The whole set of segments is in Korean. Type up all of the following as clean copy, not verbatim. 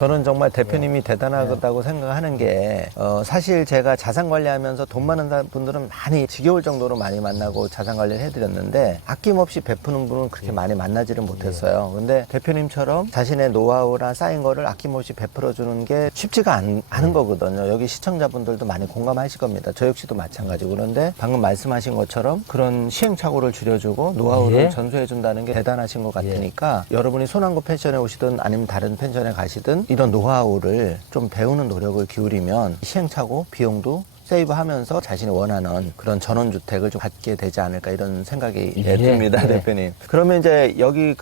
저는 정말 대표님이 대단하다고 생각하는 게 사실 제가 자산 관리하면서 돈 많은 분들은 많이 지겨울 정도로 많이 만나고 자산 관리를 해드렸는데 아낌없이 베푸는 분은 그렇게 많이 만나지를 못했어요. 근데 대표님처럼 자신의 노하우나 쌓인 거를 아낌없이 베풀어 주는 게 쉽지가 않은 거거든요. 여기 시청자분들도 많이 공감하실 겁니다. 저 역시도 마찬가지고. 그런데 방금 말씀하신 것처럼 그런 시행착오를 줄여주고 노하우를 전수해 준다는 게 대단하신 것 같으니까 여러분이 손안구 펜션에 오시든 아니면 다른 펜션에 가시든 이런 노하우를 좀 배우는 노력을 기울이면 시행착오 비용도 세이브하면서 자신이 원하는 그런 전원주택을 좀 갖게 되지 않을까 이런 생각이 듭니다, 대표님. 그러면 이제 여기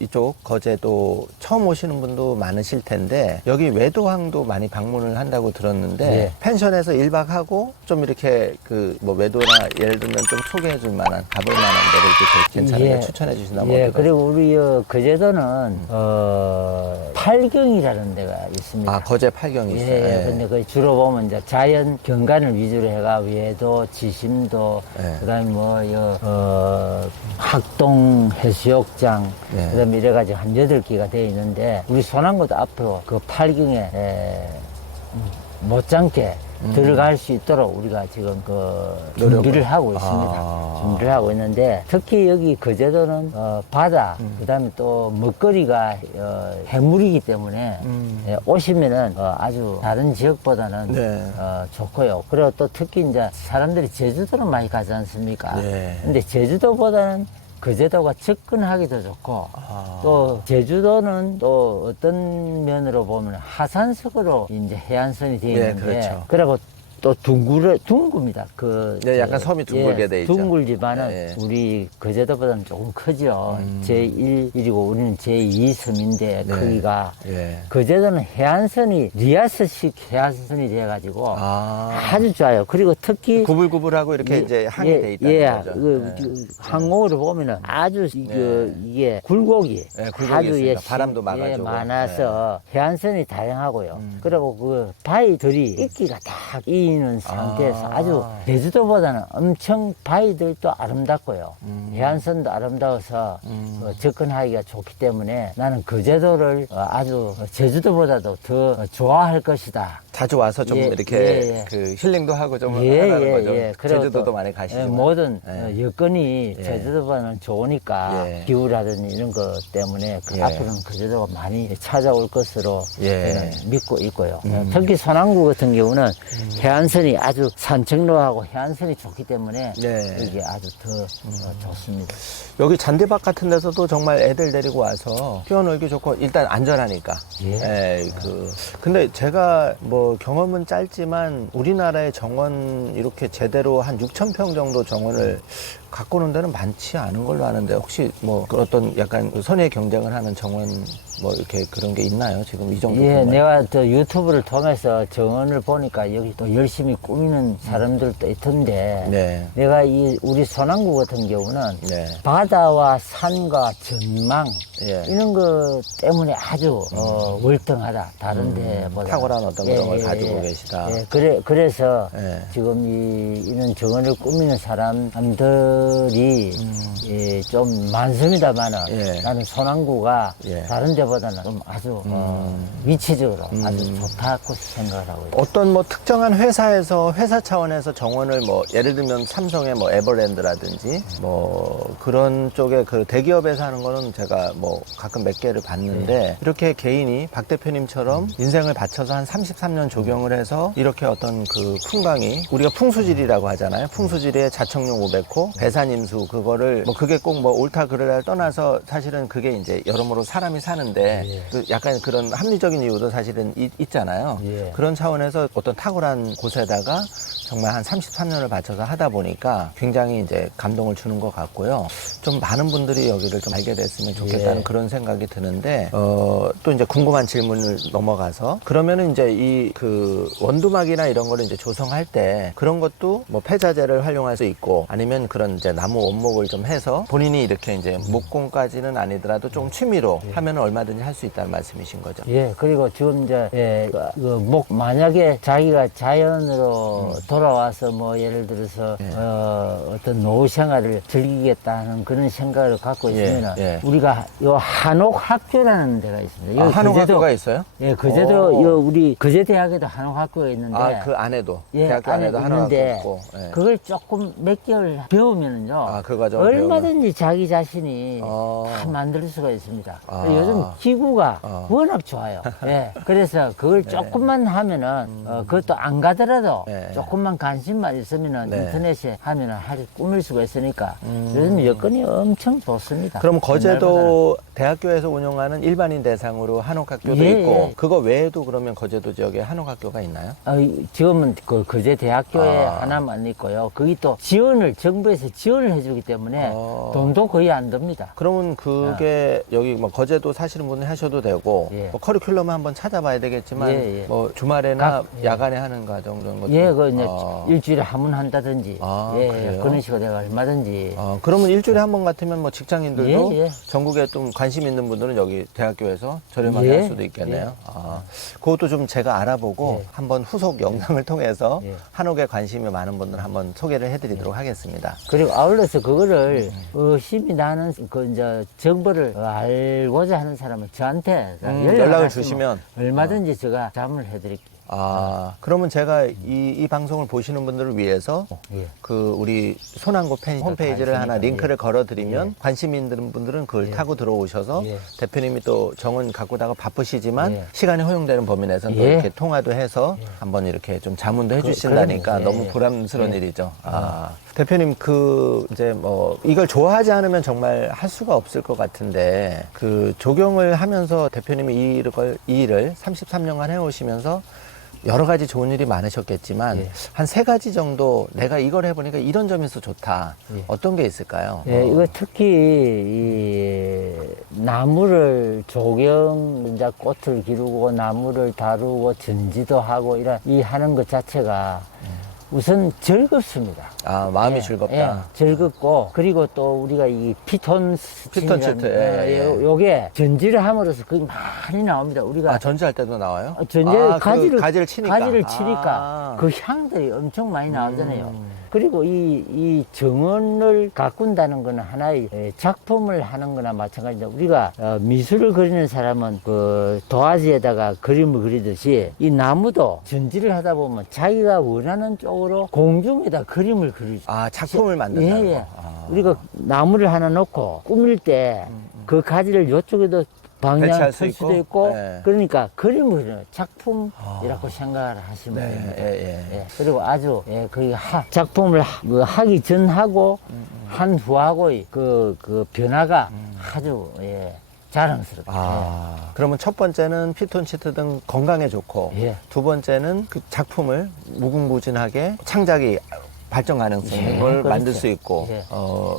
이쪽 거제도 처음 오시는 분도 많으실 텐데 여기 외도항도 많이 방문을 한다고 들었는데 펜션에서 1박 하고 좀 이렇게 외도나 예를 들면 좀 소개해 줄 만한 가볼 만한 데를 괜찮은데 추천해 주신다면 그리고 우리 거제도는 팔경이라는 데가 있습니다. 아, 거제 팔경이 있어요. 근데 그 주로 보면 이제 자연 경관을 위주로 해가 외도, 지심도, 그다음에 학동 해수욕장, 그다음에 이래가지고 한 8개가 되어 있는데 우리 소남구도 앞으로 그 팔경에 못지않게 들어갈 수 있도록 우리가 지금 준비를 하고 있습니다. 준비를 하고 있는데 특히 여기 거제도는 바다, 그다음에 또 먹거리가 해물이기 때문에 오시면은 아주 다른 지역보다는 좋고요. 그리고 또 특히 이제 사람들이 제주도는 많이 가지 않습니까? 근데 제주도보다는 거제도가 접근하기도 좋고 또 제주도는 또 어떤 면으로 보면 하산석으로 이제 해안선이 되어 있는데 그리고 또 둥굽니다. 약간 섬이 둥글게 돼 있죠. 둥글지만은 우리 거제도보다는 조금 크죠. 제1이고 우리는 제2 섬인데 크기가 거제도는 해안선이 리아스식 해안선이 돼가지고 아주 좋아요. 그리고 특히 구불구불하고 이렇게 이제 항이 돼 있다는 거죠. 항목으로 보면은 아주 이게 굴곡이 아주 바람도 막아주고 많아서 해안선이 다양하고요. 그리고 그 바위들이 이끼가 딱 있는 상태에서 아주 제주도보다는 엄청 바위들도 아름답고요. 해안선도 아름다워서 접근하기가 좋기 때문에 나는 거제도를 아주 제주도보다도 더 좋아할 것이다. 자주 와서 좀 이렇게 그 힐링도 하고 좀 하라는 거죠. 제주도도 많이 가시지만 모든 여건이 제주도보다는 좋으니까 기후라든지 이런 것 때문에 앞으로는 거제도가 많이 찾아올 것으로 저는 믿고 있고요. 특히 소남구 같은 경우는 해안선이 아주 산책로하고 해안선이 좋기 때문에 이게 아주 더 좋습니다. 여기 잔디밭 같은 데서도 정말 애들 데리고 와서 뛰어놀기 좋고 일단 안전하니까. 근데 제가 경험은 짧지만 우리나라의 정원 이렇게 제대로 한 6,000평 정도 정원을 갖고 오는 데는 많지 않은 걸로 아는데 혹시 어떤 약간 선의 경쟁을 하는 정원 이렇게 그런 게 있나요? 지금 이 정도? 내가 또 유튜브를 통해서 정원을 보니까 여기 또 열심히 꾸미는 사람들도 있던데 내가 우리 소남구 같은 경우는 바다와 산과 전망 이런 것 때문에 아주 월등하다. 다른 데보다 탁월한 어떤 그런 걸 가지고 계시다. 그래서 지금 이런 정원을 꾸미는 사람들이 좀 많습니다만은 나는 소남구가 다른 데보다는 좀 아주 위치적으로 아주 좋다고 생각을 하고 있어요. 어떤 특정한 회사에서 회사 차원에서 정원을 예를 들면 삼성의 에버랜드라든지 그런 쪽에 그 대기업에서 하는 거는 제가 가끔 몇 개를 봤는데 이렇게 개인이 박 대표님처럼 인생을 바쳐서 한 33년 조경을 해서 이렇게 어떤 그 풍광이 우리가 풍수지리라고 하잖아요. 풍수지리에 자청용 500호, 배산임수 그거를 그게 꼭 옳다 그르다를 떠나서 사실은 그게 이제 여러모로 사람이 사는데 약간 그런 합리적인 이유도 사실은 있잖아요. 그런 차원에서 어떤 탁월한 곳에다가 정말 한 33년을 바쳐서 하다 보니까 굉장히 이제 감동을 주는 것 같고요. 좀 많은 분들이 여기를 좀 알게 됐으면 좋겠다는 그런 생각이 드는데, 또 이제 궁금한 질문을 넘어가서 그러면은 이제 이 원두막이나 이런 거를 이제 조성할 때 그런 것도 폐자재를 활용할 수 있고 아니면 그런 이제 나무 원목을 좀 해서 본인이 이렇게 이제 목공까지는 아니더라도 좀 취미로 하면 얼마든지 할 수 있다는 말씀이신 거죠. 예, 그리고 지금 이제, 만약에 자기가 자연으로 돌아와서 뭐 예를 들어서, 어떤 노후 생활을 즐기겠다는 그런 생각을 갖고 있으면 우리가 요 한옥학교라는 데가 있습니다. 여기 한옥학교가 있어요? 예, 거제도, 요 우리 거제대학에도 한옥학교가 있는데. 그 안에도? 예, 대학교 안에도 한옥학교 있고. 예. 그걸 조금 몇 개월 배우면은요. 그 과정을 얼마든지 자기 자신이 다 만들 수가 있습니다. 요즘 기구가 워낙 좋아요. 예. 그래서 그걸 조금만 하면은, 그것도 안 가더라도 조금만 관심만 있으면은 인터넷에 하면은 꾸밀 수가 있으니까 요즘 여건이 엄청 좋습니다. 그럼 거제도 대학교에서 운영하는 일반인 대상으로 한옥학교도 있고, 그거 외에도 그러면 거제도 지역에 한옥학교가 있나요? 지금은 그 거제대학교에 하나만 있고요. 거기 또 정부에서 지원을 해주기 때문에 돈도 거의 안 듭니다. 그러면 그게 여기 뭐 거제도 사시는 분은 하셔도 되고, 뭐 커리큘럼을 한번 찾아봐야 되겠지만, 뭐 주말에나 야간에 하는 과정 이런 것도. 그 이제 일주일에 한 번 한다든지, 그런 식으로 내가 얼마든지. 그러면 일주일에 한 번 같으면 뭐 직장인들도 전국에 좀 관심 있는 분들은 여기 대학교에서 저렴하게 할 수도 있겠네요. 그것도 좀 제가 알아보고 한번 후속 영상을 통해서 한옥에 관심이 많은 분들 한번 소개를 해드리도록 하겠습니다. 그리고 아울러서 그거를 심히 나는 이제 정보를 알고자 하는 사람은 저한테 연락을 주시면 얼마든지 제가 자문을 해드릴게요. 그러면 제가 이 방송을 보시는 분들을 위해서 그 우리 손안고 홈페이지를 하나 링크를 걸어드리면 관심 있는 분들은 그걸 타고 들어오셔서 대표님이 또 정은 갖고다가 바쁘시지만 시간이 허용되는 범위 내에서는 또 이렇게 통화도 해서 한번 이렇게 좀 자문도 해주신다니까 너무 부담스러운 일이죠. 대표님 이제 뭐 이걸 좋아하지 않으면 정말 할 수가 없을 것 같은데 그 조경을 하면서 대표님이 이 일을 33년간 해오시면서 여러 가지 좋은 일이 많으셨겠지만 한 3가지 정도 내가 이걸 해보니까 이런 점에서 좋다. 어떤 게 있을까요? 이거 특히 이 나무를 이제 꽃을 기르고 나무를 다루고 전지도 하고 이 하는 것 자체가 우선 즐겁습니다. 마음이 즐겁다. 즐겁고, 그리고 또 우리가 이 피톤 치트, 요게 전지를 함으로써 그게 많이 나옵니다. 우리가. 전지할 때도 나와요? 가지를 치니까 그 향들이 엄청 많이 나오잖아요. 그리고 이 정원을 가꾼다는 거는 하나의 작품을 하는 거나 마찬가지입니다. 우리가 미술을 그리는 사람은 그 도화지에다가 그림을 그리듯이 이 나무도 전지를 하다 보면 자기가 원하는 쪽으로 공중에다 그림을 그리죠. 작품을 만든다는 거. 우리가 나무를 하나 놓고 꾸밀 때 그 가지를 이쪽에도 방향 쓸 수도 있고, 그러니까 그림을 그려요. 작품이라고 생각을 하시면 됩니다. 그리고 아주 그 작품을 하기 전하고 한 후하고의 그 변화가 아주 자랑스럽다. 그러면 첫 번째는 피톤치트 등 건강에 좋고, 두 번째는 그 작품을 무궁무진하게 창작이 발전 가능성을 만들 수 있고,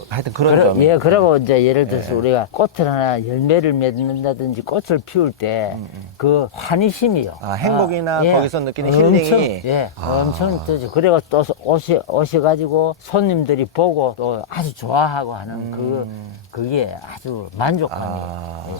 하여튼 그런 점이. 그리고 이제 예를 들어서 우리가 꽃을 하나 열매를 맺는다든지 꽃을 피울 때 그 환희심이요. 행복이나 거기서 느끼는 힐링이. 엄청 뜨죠. 그리고 또 오셔가지고 손님들이 보고 또 아주 좋아하고 하는 그게 아주 만족감이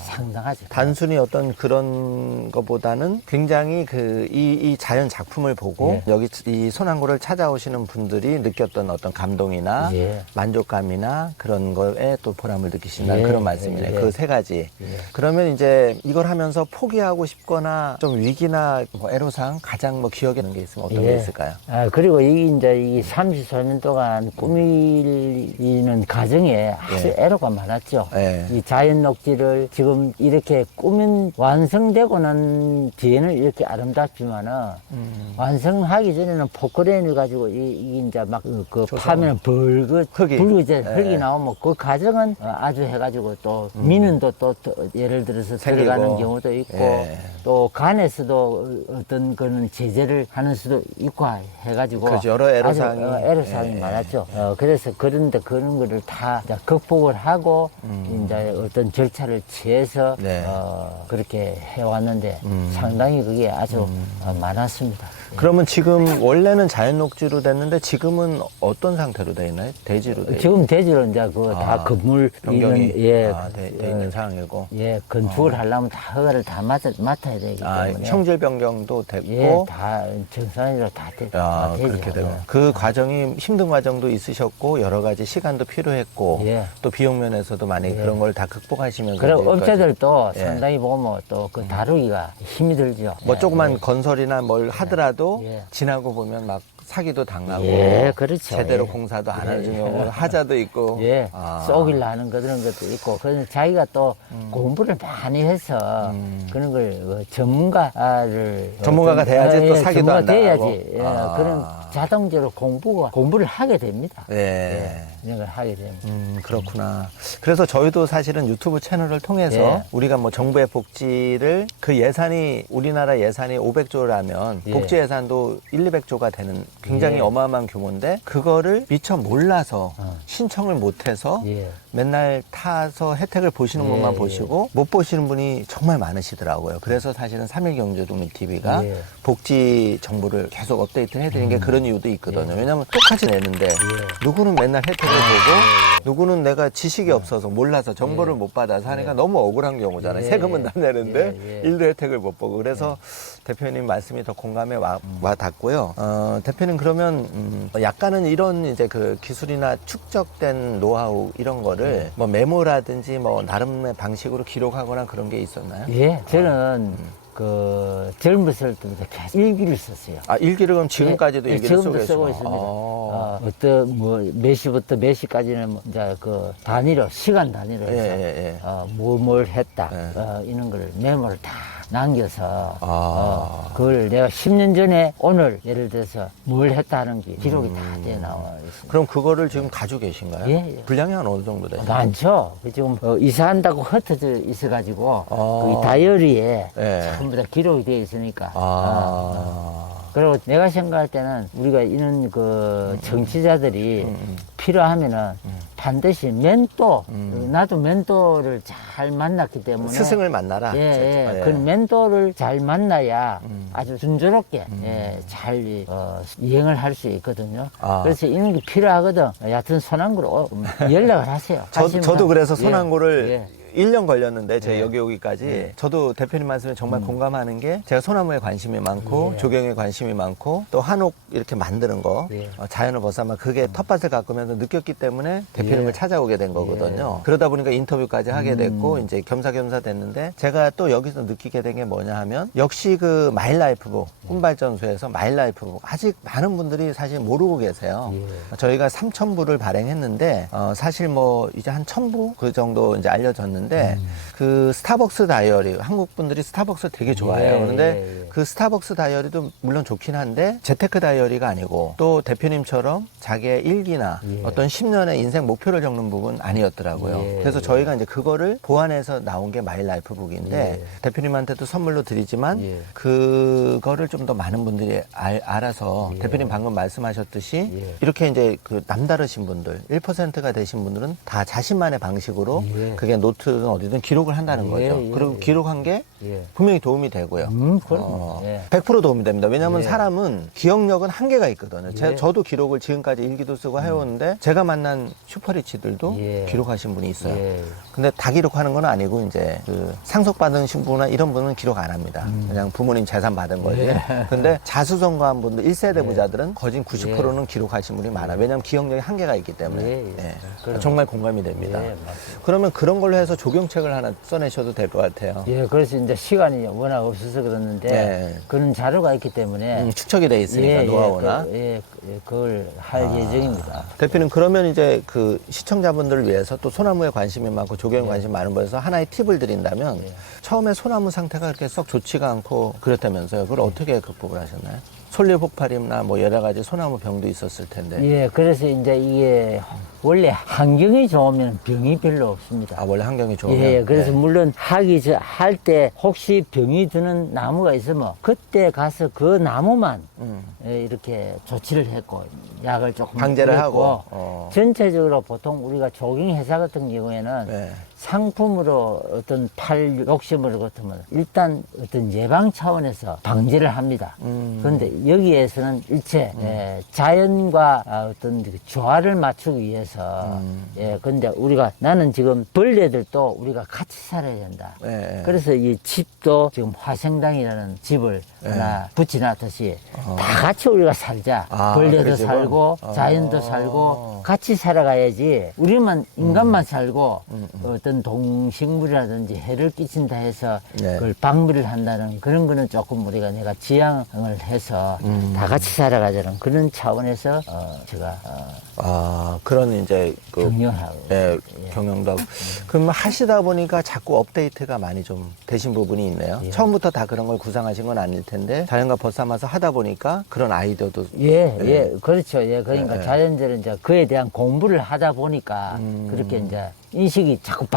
상당하죠. 단순히 어떤 그런 것보다는 굉장히 이 자연 작품을 보고 여기 이 손안고를 찾아오시는 분들이 느꼈던 어떤 감동이나 만족감이나 그런 거에 또 보람을 느끼신다는 그런 말씀이네요. 그 3가지. 그러면 이제 이걸 하면서 포기하고 싶거나 좀 위기나 뭐 애로사항 가장 뭐 기억에 남는 게 있으면 어떤 게 있을까요? 그리고 이게 34년 동안 꾸미는 과정에 아주 애로가 많았죠. 이 자연 녹지를 지금 이렇게 완성되고 난 뒤에는 이렇게 아름답지만은 완성하기 전에는 포크레인을 가지고 이게 이제 막 파면 흙이 나오면 그 과정은 아주 해가지고 또 미는도 또 예를 들어서 들어가는 경우도 있고 또 간에서도 어떤 거는 제재를 하는 수도 있고 해가지고 여러 애로사항이 많았죠. 그래서 그런 거를 다 극복을 하고 이제 어떤 절차를 취해서 그렇게 해왔는데 상당히 그게 아주 많았습니다. 그러면 지금 원래는 자연 녹지로 됐는데 지금은 어떤 상태로 돼 있나요? 대지로 돼 지금 대지로 이제 그거 다 건물 변경이 예, 돼 있는 상황이고. 예, 건축을 하려면 다 허가를 다 맡아야 되기 때문에. 형질 변경도 됐고. 예, 다 정상적으로 다 되죠. 그렇게 되고. 그 과정이 힘든 과정도 있으셨고 여러 가지 시간도 필요했고 예. 또 비용 면에서도 많이 그런 걸 다 극복하시면서 그리고 지금까지. 업체들도 예. 상당히 보면 또 그 다루기가 힘이 들죠. 뭐 예, 조그만 예. 건설이나 뭘 하더라도 예. 지나고 보면 막 사기도 당하고 예, 그렇죠. 제대로 예. 공사도 안 해주는 경우 하자도 있고. 예, 아. 쏘길라 하는 거 그런 것도 있고, 그래서 자기가 또 공부를 많이 해서 그런 걸 전문가를 전문가가 돼야지 또 사기도 전문가 안 당하고. 돼야지. 예, 아. 그런 자동적으로 공부를 하게 됩니다. 예. 이런 걸 하게 됩니다. 그렇구나. 그래서 저희도 사실은 유튜브 채널을 통해서 예. 우리가 뭐 정부의 복지를 그 예산이 우리나라 예산이 500조라면 예. 복지 예산도 200조가 되는 굉장히 예. 어마어마한 규모인데 그거를 미처 몰라서 신청을 못해서 예. 맨날 타서 혜택을 보시는 예, 분만 예. 보시고 못 보시는 분이 정말 많으시더라고요. 그래서 사실은 3.1경제도민 TV가 예. 복지 정보를 계속 업데이트 해드리는 게 그런 이유도 있거든요. 왜냐하면 똑같이 내는데 누구는 맨날 혜택을 보고 누구는 내가 지식이 없어서 몰라서 정보를 못 받아서 하니까 너무 억울한 경우잖아요. 예. 세금은 다 내는데 예. 일도 혜택을 못 보고 그래서 대표님 말씀이 더 공감에 와 닿고요. 대표님 그러면 약간은 이런 이제 그 기술이나 축적된 노하우 이런 거를 뭐 메모라든지 뭐 나름의 방식으로 기록하거나 그런 게 있었나요? 예, 저는 그 젊었을 때부터 계속 일기를 썼어요. 아 일기를 그럼 지금까지도 예, 일기를 지금도 쓰고 쓰고 계시구나. 있습니다. 어떤 뭐 몇 시부터 몇 시까지는 뭐 이제 그 단위로 시간 단위로 해서 예. 뭘 했다 예. 이런 걸 메모를 다 남겨서 아. 그걸 내가 10년 전에 오늘 예를 들어서 뭘 했다 하는 게 기록이 다 돼 나와 있습니다. 그럼 그거를 지금 가지고 계신가요? 예, 예. 분량이 한 어느 정도 되세요? 많죠. 지금 이사한다고 흩어져 있어가지고 아. 그 다이어리에 예. 전부 다 기록이 되어 있으니까. 아. 그리고 내가 생각할 때는 우리가 이런 그 정치자들이 필요하면은 반드시 멘토, 나도 멘토를 잘 만났기 때문에 스승을 만나라. 예, 예. 그 멘토를 잘 만나야 아주 순조롭게 잘 이행을 할 수 있거든요. 아. 그래서 이런 게 필요하거든. 얕은 손안구로 연락을 하세요. 저도 그래서 예, 손안구를 예. 1년 걸렸는데 제 예. 여기 오기까지 저도 대표님 말씀에 정말 공감하는 게 제가 소나무에 관심이 많고 예. 조경에 관심이 많고 또 한옥 이렇게 만드는 거 예. 자연을 벗어나 그게 텃밭을 가꾸면서 느꼈기 때문에 대표님을 예. 찾아오게 된 거거든요. 그러다 보니까 인터뷰까지 하게 됐고 이제 겸사겸사 됐는데 제가 또 여기서 느끼게 된 게 뭐냐 하면 역시 그 마일라이프부 꿈발전소에서 마일라이프부 아직 많은 분들이 사실 모르고 계세요. 저희가 3,000부를 발행했는데 사실 뭐 이제 한 1,000부 그 정도 이제 알려졌는데 그 스타벅스 다이어리 한국 분들이 스타벅스 되게 좋아해요. 예, 그런데 그 스타벅스 다이어리도 물론 좋긴 한데 재테크 다이어리가 아니고 또 대표님처럼 자기의 일기나 어떤 10년의 인생 목표를 적는 부분 아니었더라고요. 예. 그래서 저희가 이제 그거를 보완해서 나온 게 마이 라이프 북인데 대표님한테도 선물로 드리지만 예. 그거를 좀 더 많은 분들이 알아서 대표님 방금 말씀하셨듯이 이렇게 이제 그 남다르신 분들 1%가 되신 분들은 다 자신만의 방식으로 그게 노트든 어디든 기록을 한다는 거죠. 그리고 기록한 게 분명히 도움이 되고요. 그럼. 100% 도움이 됩니다. 왜냐하면 예. 사람은 기억력은 한계가 있거든요. 예. 저도 기록을 지금까지 일기도 쓰고 해오는데 제가 만난 슈퍼리치들도 예. 기록하신 분이 있어요. 예. 근데 다 기록하는 건 아니고 이제 그 상속받으신 분이나 이런 분은 기록 안 합니다. 그냥 부모님 재산 받은 거지. 근데 자수성가한 분들 1세대 부자들은 거진 90%는 기록하신 분이 많아요. 왜냐하면 기억력이 한계가 있기 때문에. 예. 정말 공감이 됩니다. 예, 맞습니다. 그러면 그런 걸로 해서 조경책을 하나 써내셔도 될 것 같아요. 예, 그래서 이제 시간이 워낙 없어서 그러는데 네. 그런 자료가 있기 때문에 축적이 돼 있으니까 노하우나. 그걸 할 예정입니다. 대표님 그러면 이제 그 시청자분들을 위해서 또 소나무에 관심이 많고 조경에 관심이 많은 분에서 하나의 팁을 드린다면 처음에 소나무 상태가 그렇게 썩 좋지가 않고 그랬다면서요. 그걸 어떻게 극복을 하셨나요? 솔잎 폭발이나 뭐 여러 가지 소나무 병도 있었을 텐데. 예, 그래서 이제 이게 원래 환경이 좋으면 병이 별로 없습니다. 아 원래 환경이 좋으면. 예, 그래서 네. 물론 할 때 혹시 병이 드는 나무가 있으면 그때 가서 그 나무만 이렇게 조치를 했고 약을 조금 방제를 뿌렸고 하고. 전체적으로 보통 우리가 조경 회사 같은 경우에는 네. 상품으로 어떤 팔 욕심을 같으면 일단 어떤 예방 차원에서 방지를 합니다. 그런데 여기에서는 일체 자연과 어떤 그 조화를 맞추기 위해서 예, 근데 우리가 나는 지금 벌레들도 우리가 같이 살아야 된다. 예. 그래서 이 집도 지금 화생당이라는 집을 하나 붙여놨듯이 다 같이 우리가 살자. 아, 벌레도 그 집은? 살고 자연도 살고 같이 살아가야지. 우리만 인간만 살고 어떤 동식물이라든지 해를 끼친다 해서 네. 그걸 방무를 한다는 그런 거는 조금 우리가 내가 지양을 해서 다 같이 살아가자는 그런 차원에서 제가 그런 이제 그 격려하고 예, 경영도 하고. 그럼 하시다 보니까 자꾸 업데이트가 많이 좀 되신 부분이 있네요. 예. 처음부터 다 그런 걸 구상하신 건 아닐 텐데 자연과 벗삼아서 하다 보니까 그런 아이디어도 예, 그렇죠. 예, 그러니까 예. 자연재는 이제 그에 대한 공부를 하다 보니까 그렇게 이제 인식이 자꾸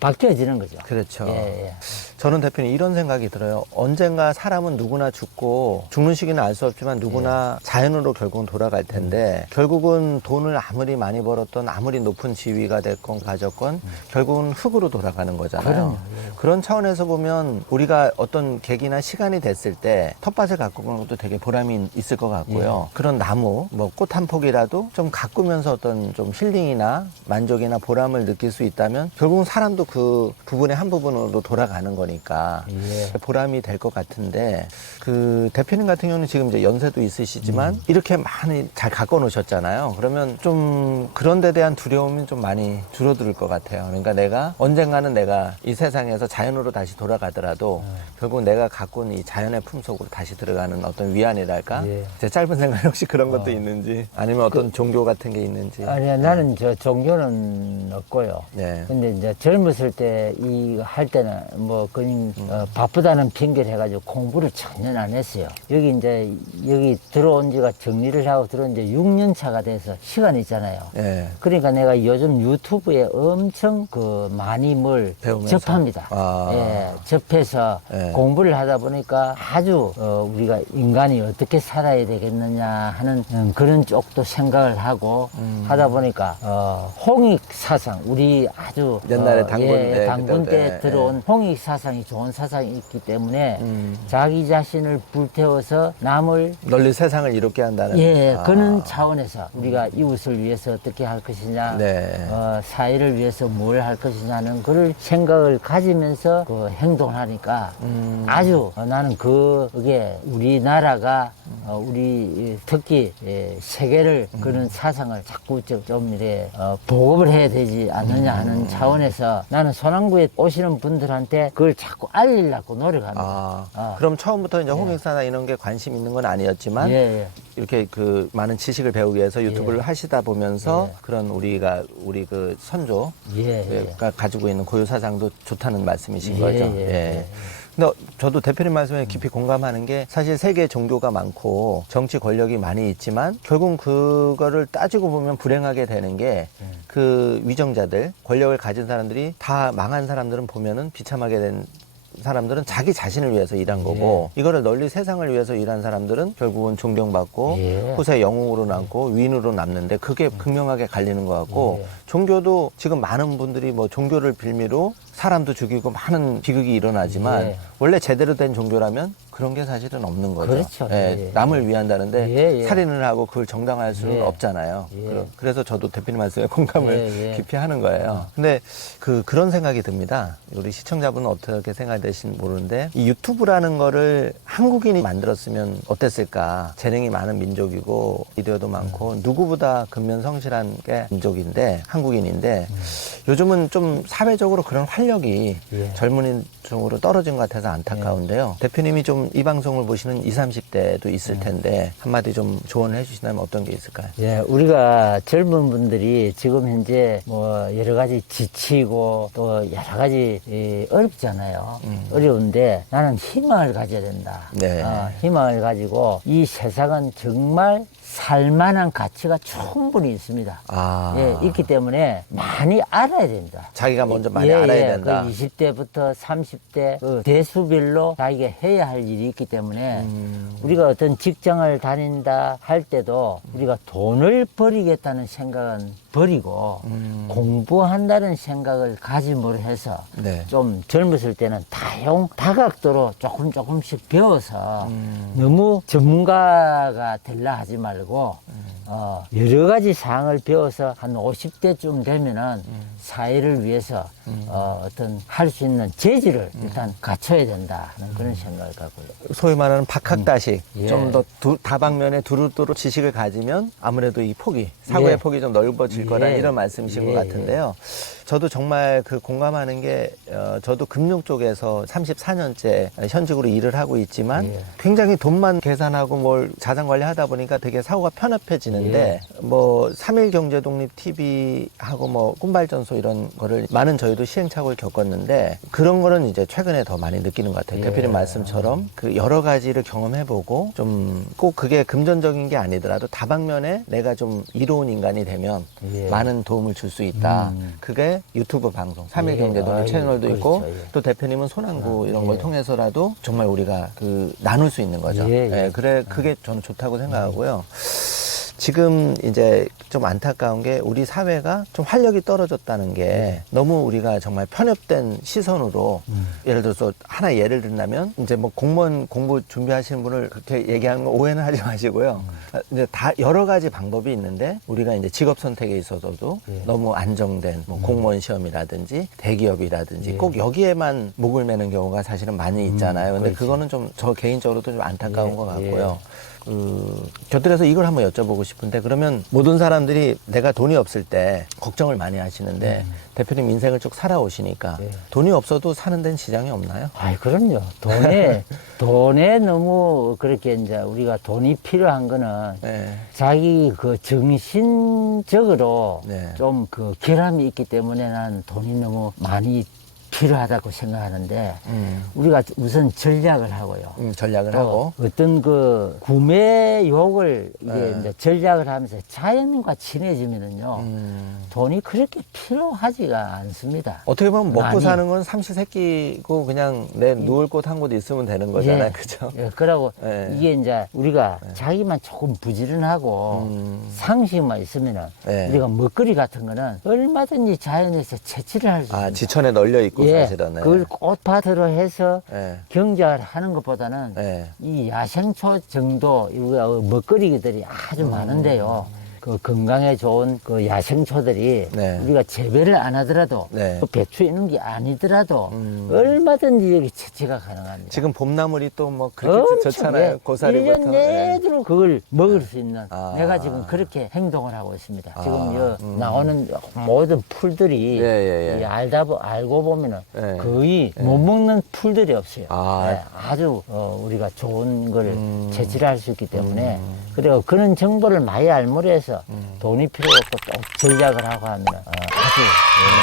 바뀌어지는 거죠. 그렇죠. 예. 저는 대표님 이런 생각이 들어요. 언젠가 사람은 누구나 죽고 죽는 시기는 알 수 없지만 누구나 자연으로 결국은 돌아갈 텐데 결국은 돈을 아무리 많이 벌었던 아무리 높은 지위가 됐건 가졌건 결국은 흙으로 돌아가는 거잖아요. 그럼요. 그런 차원에서 보면 우리가 어떤 계기나 시간이 됐을 때 텃밭을 가꾸는 것도 되게 보람이 있을 것 같고요. 그런 나무, 뭐 꽃 한 폭이라도 좀 가꾸면서 어떤 좀 힐링이나 만족이나 보람을 느낄 수 있다면 결국은 사람도 그 부분의 한 부분으로 돌아가는 거니까 예. 보람이 될 것 같은데 그 대표님 같은 경우는 지금 이제 연세도 있으시지만 이렇게 많이 잘 가꿔 놓으셨잖아요. 그러면 좀 그런 데 대한 두려움이 좀 많이 줄어들 것 같아요. 그러니까 내가 언젠가는 내가 이 세상에서 자연으로 다시 돌아가더라도 결국 내가 가꾼 이 자연의 품속으로 다시 들어가는 어떤 위안이랄까? 예. 제 짧은 생각에 혹시 그런 것도 있는지 아니면 어떤 종교 같은 게 있는지. 아니야, 나는 저 종교는 없고요. 네. 근데 이제 젊었을 때 이 할 때는 뭐 그냥 바쁘다는 핑계를 해가지고 공부를 전혀 안 했어요. 여기 이제 여기 들어온 지가 정리를 하고 들어온 지 6년 차가 돼서 시간이 있잖아요. 예. 그러니까 내가 요즘 유튜브에 엄청 그 많이 뭘 배우면서? 접합니다. 아. 예, 접해서 예. 공부를 하다 보니까 아주 우리가 인간이 어떻게 살아야 되겠느냐 하는 그런 쪽도 생각을 하고 하다 보니까 홍익 사상 우리 아주 옛날에 당군 때, 당군 때 그때, 들어온 홍익 사상이 좋은 사상이 있기 때문에 자기 자신을 불태워서 남을 널리 세상을 이롭게 한다는. 그런 차원에서 우리가 이웃을 위해서 어떻게 할 것이냐, 네. 사회를 위해서 뭘 할 것이냐는 그럴 생각을 가지면서 그 행동을 하니까 아주 나는 그게 우리나라가 우리 특히 세계를 그런 사상을 자꾸 좀 이렇게 보급을 해야 되지 않느냐 하는 차원에서 나는 소남구에 오시는 분들한테 그걸 자꾸 알리려고 노력합니다. 그럼 처음부터 이제 홍익사나 이런 게 관심 있는 건 아니었지만 이렇게 그 많은 지식을 배우기 위해서 유튜브를 하시다 보면서 그런 우리 그 선조가 가지고 있는 고유 사상도 좋다는 말씀이신 거죠. 근데 저도 대표님 말씀에 깊이 공감하는 게 사실 세계에 종교가 많고 정치 권력이 많이 있지만 결국 그거를 따지고 보면 불행하게 되는 게 그 위정자들, 권력을 가진 사람들이 다 망한 사람들은 보면은 비참하게 된 사람들은 자기 자신을 위해서 일한 거고 이거를 널리 세상을 위해서 일한 사람들은 결국은 존경받고 후세 영웅으로 남고 위인으로 남는데 그게 극명하게 갈리는 것 같고 종교도 지금 많은 분들이 뭐 종교를 빌미로 사람도 죽이고 많은 비극이 일어나지만 원래 제대로 된 종교라면 그런 게 사실은 없는 거죠. 그렇죠. 남을 위한다는데 살인을 하고 그걸 정당화할 수는 없잖아요. 그래서 저도 대표님 말씀에 공감을 깊이 하는 거예요. 근데 그런 생각이 듭니다. 우리 시청자분은 어떻게 생각되실지 모르는데 이 유튜브라는 거를 한국인이 만들었으면 어땠을까. 재능이 많은 민족이고 미디어도 많고 누구보다 근면성실한 게 민족인데 한국인인데 요즘은 좀 사회적으로 그런 활력이 젊은이 쪽으로 떨어진 것 같아서 안타까운데요. 대표님이 좀 이 방송을 보시는 20, 30대도 있을 텐데 한마디 좀 조언을 해주신다면 어떤 게 있을까요? 우리가 젊은 분들이 지금 현재 뭐 여러 가지 지치고 또 여러 가지 어렵잖아요. 어려운데 나는 희망을 가져야 된다. 희망을 가지고 이 세상은 정말 살만한 가치가 충분히 있습니다. 있기 때문에 많이 알아야 된다. 자기가 먼저 많이 알아야 된다. 그 20대부터 30대 그 대수별로 자기가 해야 할 일이 있기 때문에 우리가 어떤 직장을 다닌다 할 때도 우리가 돈을 벌이겠다는 생각은 버리고 공부한다는 생각을 가짐으로 해서 네. 좀 젊었을 때는 다각도로 조금씩 배워서 너무 전문가가 되려 하지 말고 여러 가지 사항을 배워서 한 50대쯤 되면은 사회를 위해서 어떤 할 수 있는 재질을 일단 갖춰야 된다 하는 그런 생각을 갖고요. 소위 말하는 박학다식, 예. 좀 더 다방면에 두루두루 지식을 가지면 아무래도 이 폭이, 사고의 예. 폭이 좀 넓어질 거라 예. 이런 말씀이신 예. 것 같은데요. 저도 정말 그 공감하는 게, 저도 금융 쪽에서 34년째 현직으로 일을 하고 있지만 예. 굉장히 돈만 계산하고 뭘 자산 관리하다 보니까 되게 사고가 편협해지는데 뭐 3일 경제독립 TV하고 뭐 꿈발전소 이런 거를 많은 저희도 시행착오를 겪었는데 그런 거는 이제 최근에 더 많이 느끼는 것 같아요. 예. 대표님 말씀처럼 그 여러 가지를 경험해보고 좀 꼭 그게 금전적인 게 아니더라도 다방면에 내가 좀 이로운 인간이 되면 예. 많은 도움을 줄 수 있다. 그게 유튜브 방송, 3일 예. 경제독립 아이고, 채널도 그렇죠. 있고 예. 또 대표님은 소난구 이런 예. 걸 통해서라도 정말 우리가 그 나눌 수 있는 거죠. 예, 예. 그래 그게 저는 좋다고 생각하고요. 지금 이제 좀 안타까운 게 우리 사회가 좀 활력이 떨어졌다는 게 너무 우리가 정말 편협된 시선으로 예를 들어서 하나 예를 든다면 이제 뭐 공무원 공부 준비하시는 분을 그렇게 얘기하는 거 오해는 하지 마시고요. 이제 다 여러 가지 방법이 있는데 우리가 이제 직업 선택에 있어서도 예. 너무 안정된 뭐 공무원 시험이라든지 대기업이라든지 예. 꼭 여기에만 목을 매는 경우가 사실은 많이 있잖아요. 근데 그렇지. 그거는 좀 저 개인적으로도 좀 안타까운 예, 것 예. 같고요. 곁들여서 이걸 한번 여쭤보고 싶은데 그러면 모든 사람들이 내가 돈이 없을 때 걱정을 많이 하시는데 대표님 인생을 쭉 살아오시니까 네. 돈이 없어도 사는 데는 지장이 없나요? 아이, 그럼요. 돈에 너무 그렇게 이제 우리가 돈이 필요한 거는 네. 자기 그 정신적으로 네. 좀 그 결함이 있기 때문에 난 돈이 너무 많이 필요하다고 생각하는데 우리가 우선 전략을 하고요. 전략을 또 하고 어떤 그 구매욕을 이게 네. 이제 전략을 하면서 자연과 친해지면은요 돈이 그렇게 필요하지가 않습니다. 어떻게 보면 먹고 많이. 사는 건 삼시세끼고 그냥 내 누울 곳 한 곳 있으면 되는 거잖아요. 예. 그죠? 예, 그러고 예. 이게 이제 우리가 자기만 조금 부지런하고 상식만 있으면은 예. 우리가 먹거리 같은 거는 얼마든지 자연에서 채취를 할 수 아, 있습니다. 지천에 널려 있고 예, 사실은. 네. 그걸 꽃밭으로 해서 예. 경작을 하는 것보다는 예. 이 야생초 정도 우리가 먹거리들이 아주 많은데요. 그 건강에 좋은 그 야생초들이 네. 우리가 재배를 안 하더라도 네. 그 배추에 있는 게 아니더라도 얼마든지 여기 채취가 가능합니다. 지금 봄나물이 또 뭐 그렇게 엄청, 좋잖아요. 예, 고사리부터. 1년 예. 내도록 그걸 먹을 수 있는 아. 내가 지금 그렇게 행동을 하고 있습니다. 아. 지금 나오는 모든 풀들이 예, 예, 예. 이 알고 보면은 예. 거의 못 먹는 풀들이 없어요. 아. 예, 아주 우리가 좋은 걸 채취를 할 수 있기 때문에 그리고 그런 정보를 많이 알므로 해서 돈이 필요 없고 또 전략을 하고 하면 아주